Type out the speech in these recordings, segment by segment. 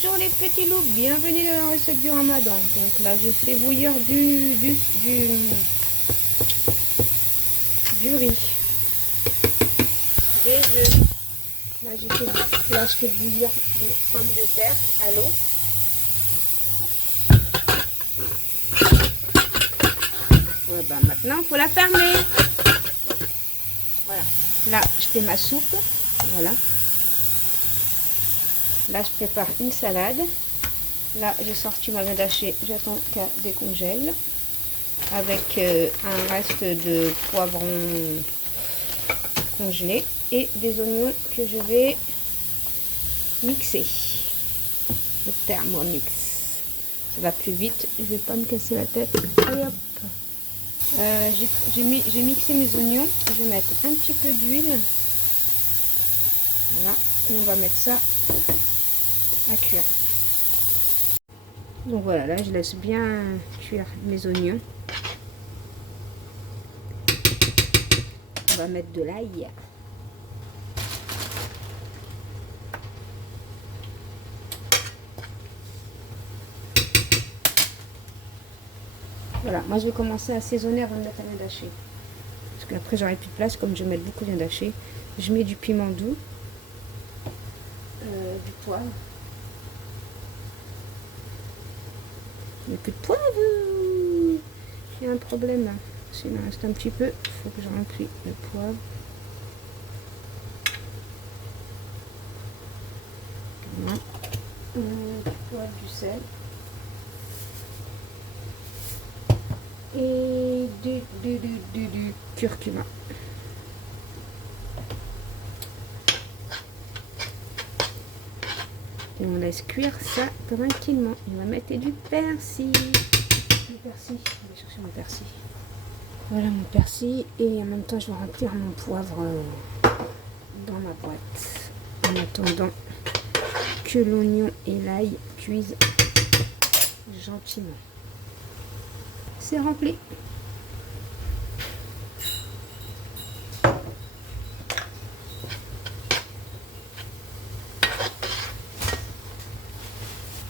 Bonjour les petits loups, bienvenue dans la recette du ramadan. Donc là je fais bouillir du riz, des œufs. Là je fais bouillir des pommes de terre à l'eau. Ouais, bah maintenant il faut la fermer. Voilà. Là je fais ma soupe. Voilà. Là je prépare une salade. Là j'ai sorti ma viande hachée, j'attends qu'elle décongèle. Avec un reste de poivrons congelés et des oignons que je vais mixer. Le Thermomix. Ça va plus vite, je vais pas me casser la tête. Allez hop. J'ai mixé mes oignons. Je vais mettre un petit peu d'huile. Voilà. Et on va mettre ça à cuire. Donc voilà, là je laisse bien cuire mes oignons. On va mettre de l'ail. Voilà, moi je vais commencer à assaisonner avant de mettre la viande hachée. Parce qu'après j'aurai plus de place, comme je vais mettre beaucoup de viande hachée. Je mets du piment doux, du poivre. Il n'y a plus de poivre. Il y a un problème là. S'il en reste un petit peu, il faut que je remplis le poivre. Voilà. Du poivre, du sel. Et du curcuma. Et on laisse cuire ça tranquillement. On va mettre du persil. Du persil. Je vais chercher mon persil. Voilà mon persil. Et en même temps, je vais remplir mon poivre dans ma boîte. En attendant que l'oignon et l'ail cuisent gentiment. C'est rempli.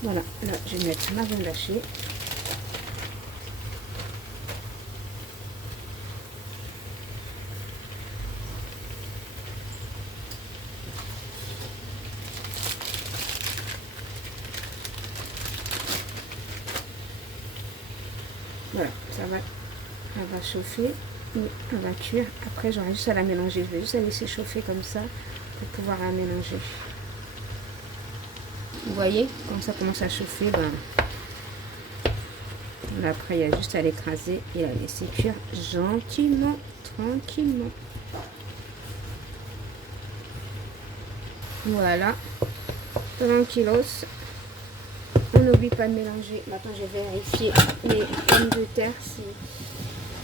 Voilà, là je vais mettre ma viande hachée. Voilà, elle va chauffer et elle va cuire. Après j'aurai juste à la mélanger. Je vais juste la laisser chauffer comme ça pour pouvoir la mélanger. Vous voyez, quand ça commence à chauffer, ben, après il y a juste à l'écraser et la laisser cuire gentiment, tranquillement. Voilà, tranquillos. On n'oublie pas de mélanger. Maintenant je vais vérifier les pommes de terre si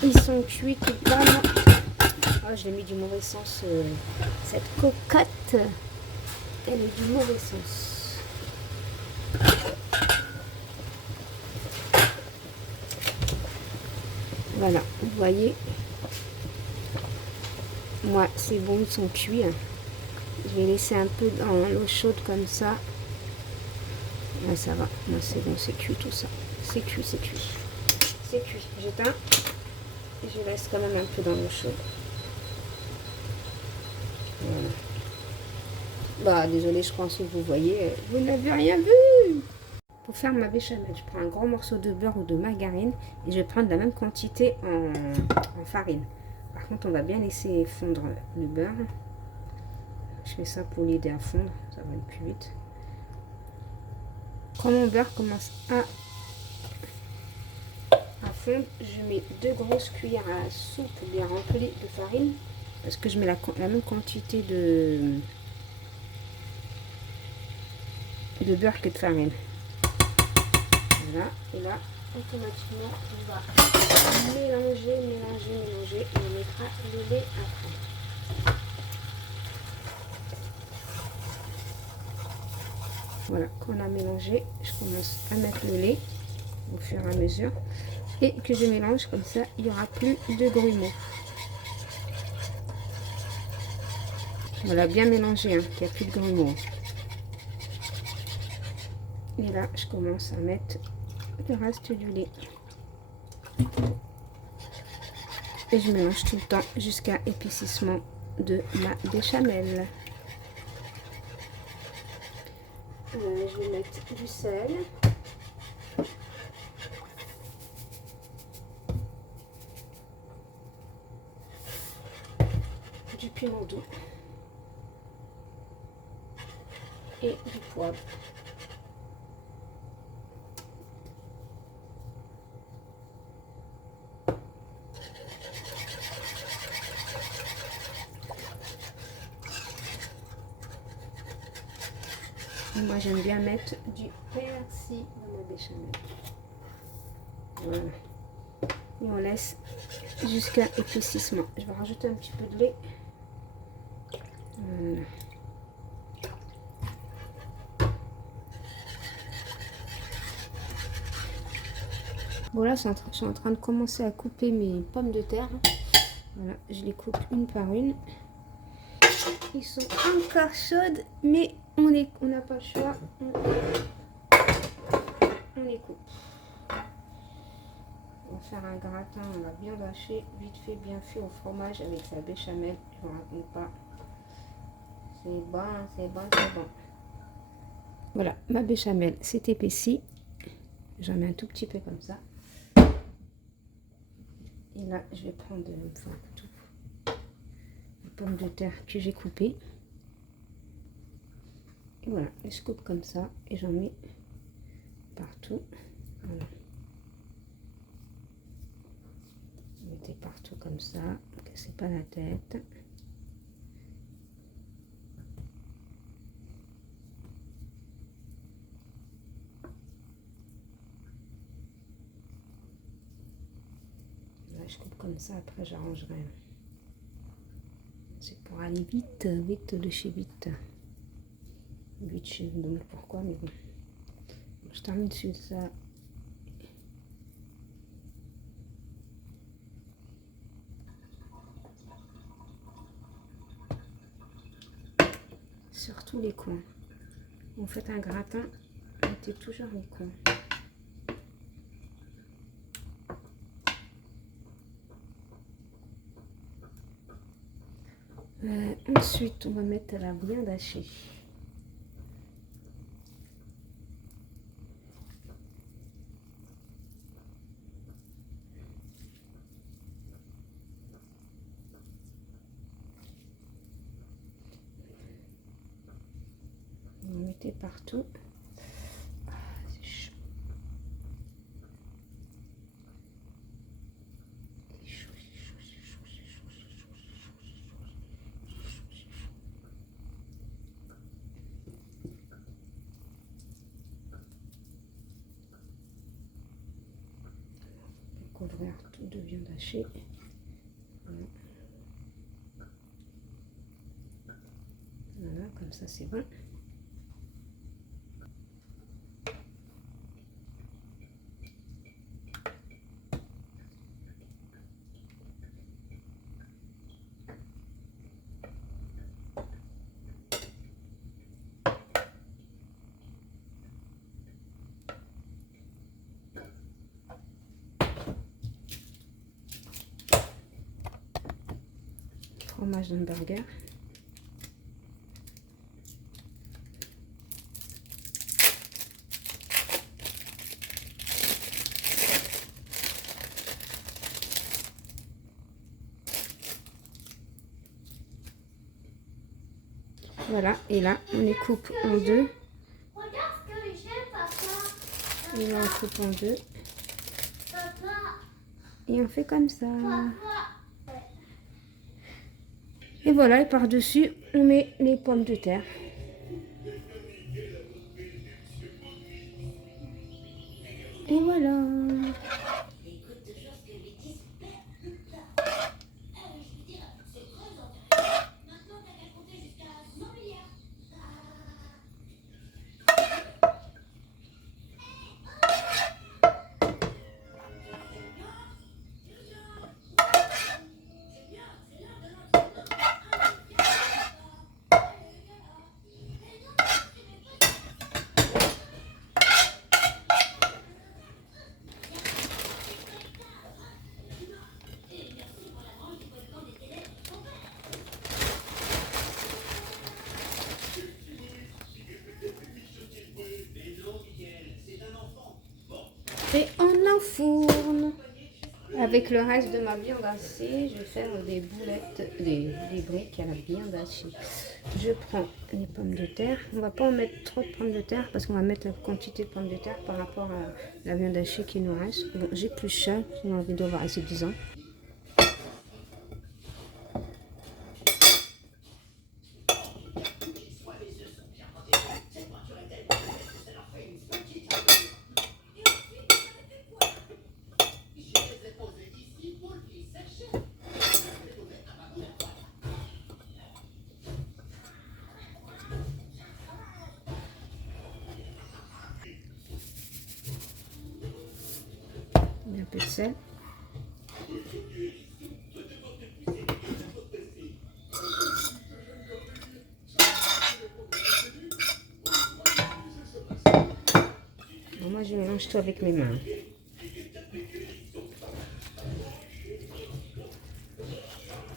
ils sont cuits ou pas. Oh, je l'ai mis du mauvais sens. Cette cocotte, elle est du mauvais sens. Voilà, vous voyez, moi c'est bon, ils sont cuits. Je vais laisser un peu dans l'eau chaude comme ça. Là ça va, moi c'est bon, c'est cuit tout ça. C'est cuit, c'est cuit. C'est cuit. J'éteins et je laisse quand même un peu dans l'eau chaude. Voilà. Bah désolé, je pense que vous voyez, vous n'avez rien vu. Pour faire ma béchamel, je prends un gros morceau de beurre ou de margarine et je vais prendre la même quantité en farine. Par contre, on va bien laisser fondre le beurre. Je fais ça pour l'aider à fondre, ça va aller plus vite. Quand mon beurre commence à fondre, je mets 2 grosses cuillères à soupe bien remplies de farine parce que je mets la même quantité de beurre que de farine. Voilà, et là, automatiquement, on va mélanger, et on mettra le lait après. Voilà, quand on a mélangé, je commence à mettre le lait au fur et à mesure et que je mélange comme ça, il n'y aura plus de grumeaux. Voilà, bien mélangé, hein, qu'il n'y a plus de grumeaux. Et là, je commence à mettre le reste du lait. Et je mélange tout le temps jusqu'à épaississement de ma béchamel. Je vais mettre du sel. Du piment doux. Et du poivre. Et moi j'aime bien mettre du persil dans ma béchamel. Voilà. Et on laisse jusqu'à épaississement. Je vais rajouter un petit peu de lait. Voilà. Voilà, je suis en train de commencer à couper mes pommes de terre. Voilà, je les coupe une par une. Ils sont encore chaudes, mais on n'a pas le choix. On les coupe. On va faire un gratin à la viande hachée, vite fait, bien fait au fromage avec sa béchamel. Je ne vous raconte pas. C'est bon, c'est bon, c'est bon. Voilà, ma béchamel s'est épaissie. J'en mets un tout petit peu comme ça. Et là, je vais prendre les pommes de terre que j'ai coupées. Et voilà, je coupe comme ça et j'en mets partout. Voilà. Mettez partout comme ça, ne cassez pas la tête. Là, je coupe comme ça, après j'arrangerai. C'est pour aller vite, vite de chez vite. Vite chez vous, donc pourquoi, mais bon. Je termine sur ça. Sur tous les coins. Vous faites un gratin, mettez toujours les coins. Ensuite, on va mettre la viande hachée. Vous mettez partout. Ah, c'est chaud. C'est chaud, c'est chaud, c'est chaud, c'est chaud, c'est chaud, c'est chaud, c'est chaud, c'est chaud. Couvrir tout de viande hachée. Voilà. Voilà, comme ça c'est bon. Fromage d'hamburger. Voilà, et là on les coupe en deux. Et là on coupe en deux. Et on fait comme ça. Et voilà, et par-dessus, on met les pommes de terre. Et voilà. au four. Avec le reste de ma viande hachée, je vais faire des boulettes, des briques à la viande hachée. Je prends les pommes de terre. On va pas en mettre trop de pommes de terre parce qu'on va mettre la quantité de pommes de terre par rapport à la viande hachée qui nous reste. Bon, j'ai plus ça, j'ai envie d'avoir assez 10 ans. Un peu de sel. Bon, moi, je mélange tout avec mes mains.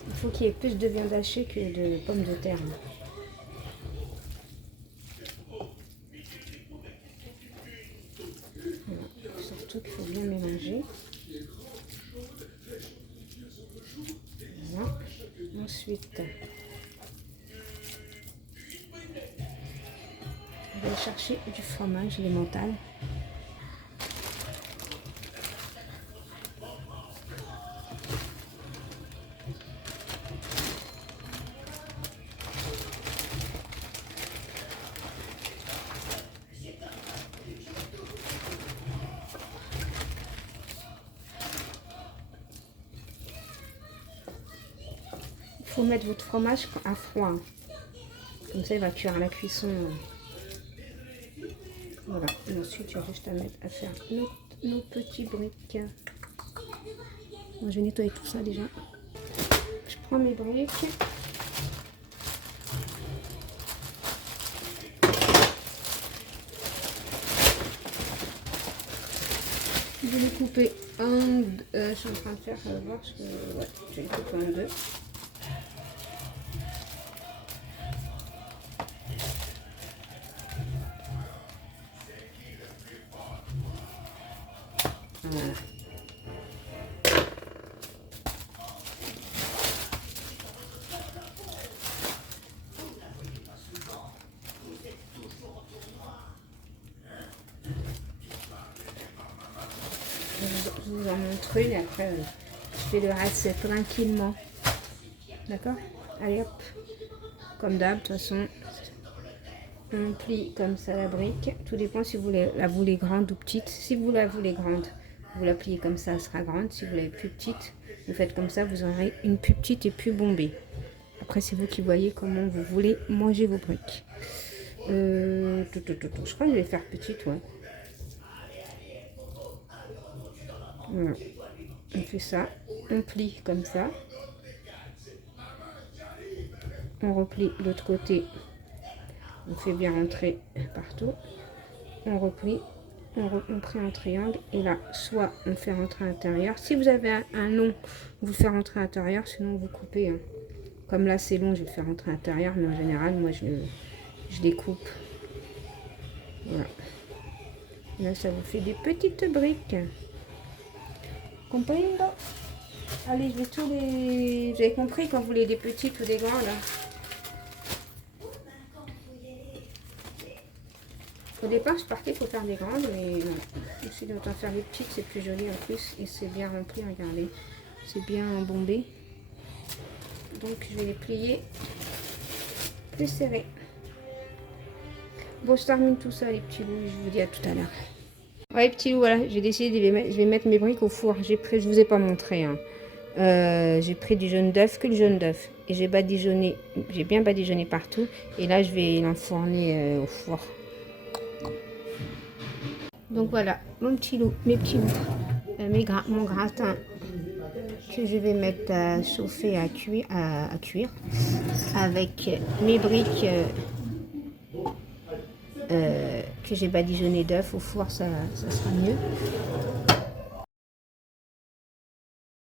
Il faut qu'il y ait plus de viande hachée que de pommes de terre. Voilà. Surtout qu'il faut bien mélanger. Voilà. Ensuite, je vais chercher du fromage, l'emmental. Il faut mettre votre fromage à froid. Comme ça, il va cuire à la cuisson. Voilà. Et ensuite, il y a juste à faire nos petits briques. Bon, je vais nettoyer tout ça déjà. Je prends mes briques. Je vais les couper en deux. Je suis en train de faire, voir ce que. Ouais, je vais les couper en deux. Voilà. Je vous en montre une et après je fais le reste tranquillement. D'accord? Allez hop. Comme d'hab, de toute façon, on plie comme ça la brique. Tout dépend si vous la voulez grande ou petite. Si vous la voulez grande, vous la pliez comme ça, elle sera grande. Si vous l'avez plus petite, vous faites comme ça, vous aurez une plus petite et plus bombée. Après, c'est vous qui voyez comment vous voulez manger vos briques. Je crois que je vais faire petite, ouais. Voilà. On fait ça, on plie comme ça. On replie de l'autre côté. On fait bien rentrer partout. On replie, on plie en triangle. Et là, soit on fait rentrer à l'intérieur. Si vous avez un long, vous le faites rentrer à l'intérieur. Sinon, vous coupez. Hein. Comme là, c'est long, je vais le faire rentrer à l'intérieur. Mais en général, moi, je les coupe. Voilà. Là, ça vous fait des petites briques. Comprenez? Allez, je vais tous les... Vous avez compris quand vous voulez des petites ou des grandes. Au départ, je partais pour faire des grandes, mais non. Je me suis dit, autant faire des petites, c'est plus joli en plus. Et c'est bien rempli, regardez. C'est bien bombé. Donc, je vais les plier plus serrés. Bon, je termine tout ça, les petits loups. Je vous dis à tout à l'heure. Ouais, petits loups, voilà. J'ai décidé je vais mettre mes briques au four. Je vous ai pas montré. Hein. J'ai pris du jaune d'œuf, que le jaune d'œuf. Et j'ai bien badigeonné partout. Et là, je vais l'enfourner au four. Donc voilà, mon petit loup, mes petits loups, mon gratin que je vais mettre à chauffer, à cuire avec mes briques que j'ai badigeonné d'œuf au four, ça sera mieux.